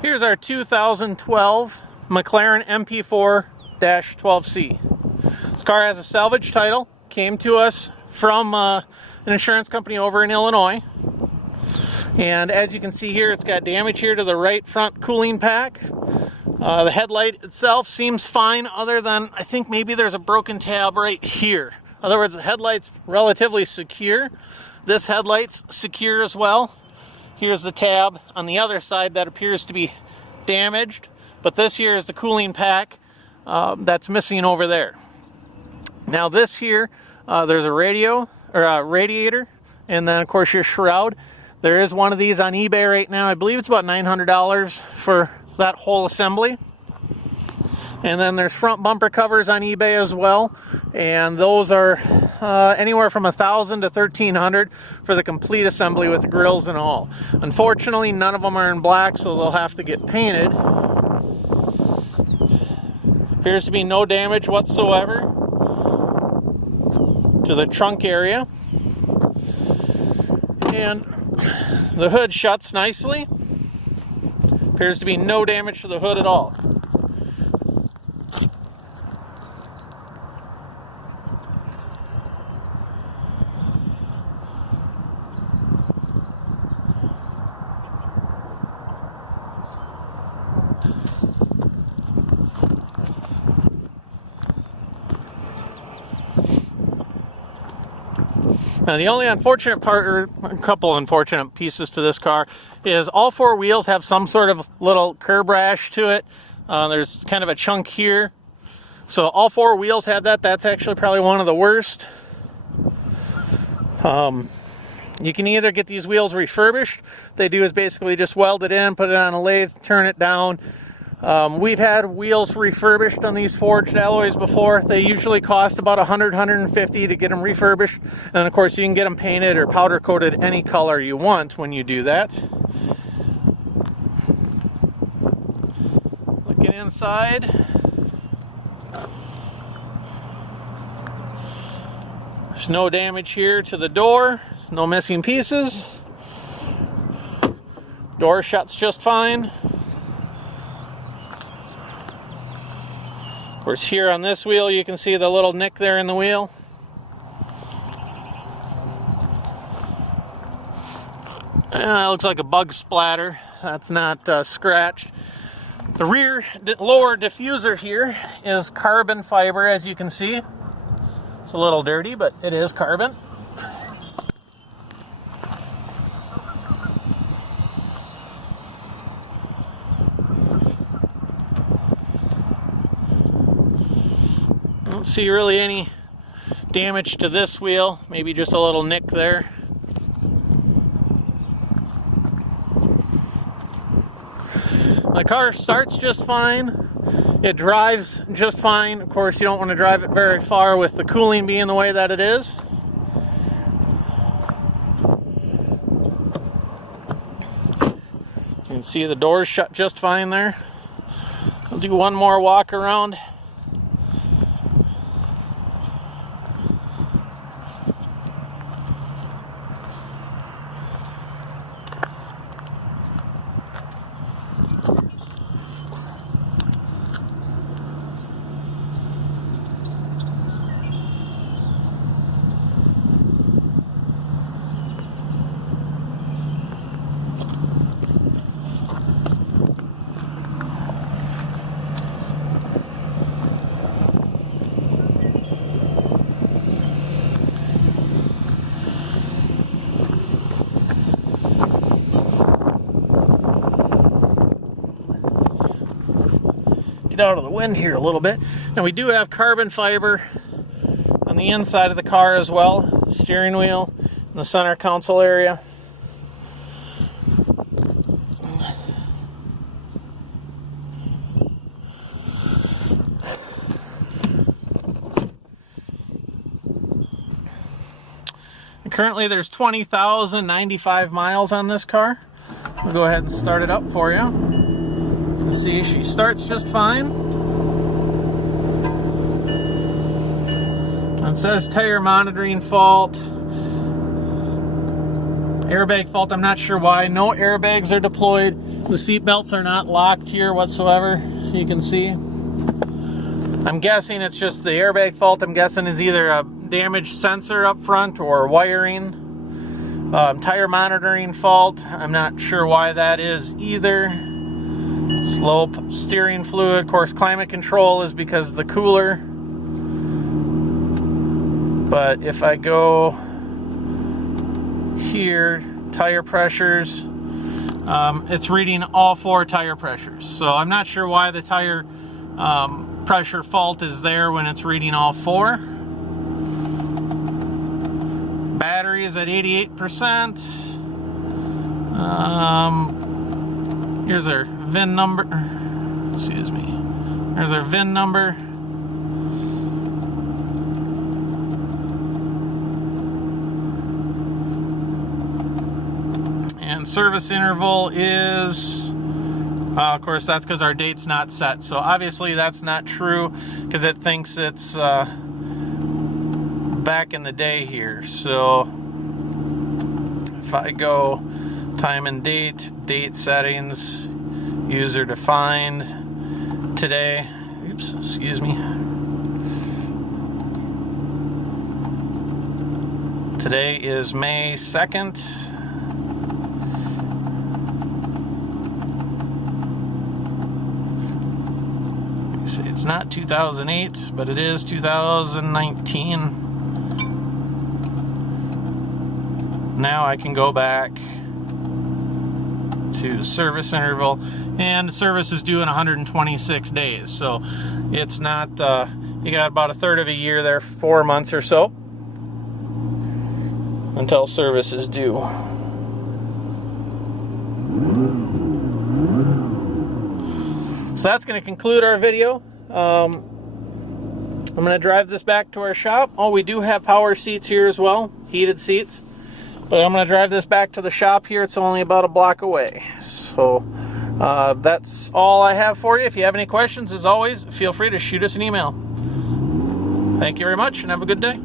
Here's our 2012 McLaren MP4-12C. This car has a salvage title, came to us from an insurance company over in Illinois. And as you can see here, it's got damage here to the right front cooling pack. The headlight itself seems fine, other than I think maybe there's a broken tab right here. In other words, the headlight's relatively secure. This headlight's secure as well. Here's the tab on the other side that appears to be damaged, but this here is the cooling pack that's missing over there. Now this here, there's a radio or a radiator, and then of course your shroud. There is one of these on eBay right now. I believe it's about $900 for that whole assembly. And then there's front bumper covers on eBay as well, and those are anywhere from $1,000 to $1,300 for the complete assembly with the grills and all. Unfortunately, none of them are in black, so they'll have to get painted. Appears to be no damage whatsoever to the trunk area, and the hood shuts nicely. Appears to be no damage to the hood at all. Now the only unfortunate part, or a couple unfortunate pieces to this car, is all four wheels have some sort of little curb rash to it. There's kind of a chunk here. So all four wheels have that. That's actually probably one of the worst. You can either get these wheels refurbished. What they do is basically just weld it in, put it on a lathe, turn it down. We've had wheels refurbished on these forged alloys before. They usually cost about $100, $150 to get them refurbished. And of course you can get them painted or powder coated any color you want when you do that. Looking inside. There's no damage here to the door. There's no missing pieces. Door shuts just fine. Of course, here on this wheel, you can see the little nick there in the wheel. It looks like a bug splatter. That's not scratched. The rear lower diffuser here is carbon fiber, as you can see. It's a little dirty, but it is carbon. Don't see really any damage to this wheel, maybe just a little nick there. The car starts just fine. It drives just fine. Of course, you don't want to drive it very far with the cooling being the way that it is. You can see the doors shut just fine there. I'll do one more walk around. Out of the wind here a little bit. Now we do have carbon fiber on the inside of the car as well. Steering wheel and the center console area. And currently there's 20,095 miles on this car. We'll go ahead and start it up for you. You see, she starts just fine. It says tire monitoring fault. Airbag fault, I'm not sure why. No airbags are deployed. The seat belts are not locked here whatsoever, you can see. I'm guessing it's just the airbag fault. I'm guessing is either a damaged sensor up front or wiring. Tire monitoring fault. I'm not sure why that is either. Slow steering fluid. Of course, climate control is because of the cooler. But if I go here, tire pressures, it's reading all 4 tire pressures. So I'm not sure why the tire pressure fault is there when it's reading all 4. Battery is at 88%. Here's our VIN number. Excuse me. Here's our VIN number. And service interval is, of course, that's because our date's not set. So obviously that's not true because it thinks it's back in the day here. So if I go time and date, date settings, user defined, today, oops, excuse me. Today is May 2nd. It's not 2008, but it is 2019. Now I can go back to service interval, and the service is due in 126 days. So it's not, you got about a third of a year there, 4 months or so, until service is due. So that's going to conclude our video. I'm going to drive this back to our shop. Oh, we do have power seats here as well, heated seats. But I'm going to drive this back to the shop here. It's only about a block away. So that's all I have for you. If you have any questions, as always, feel free to shoot us an email. Thank you very much and have a good day.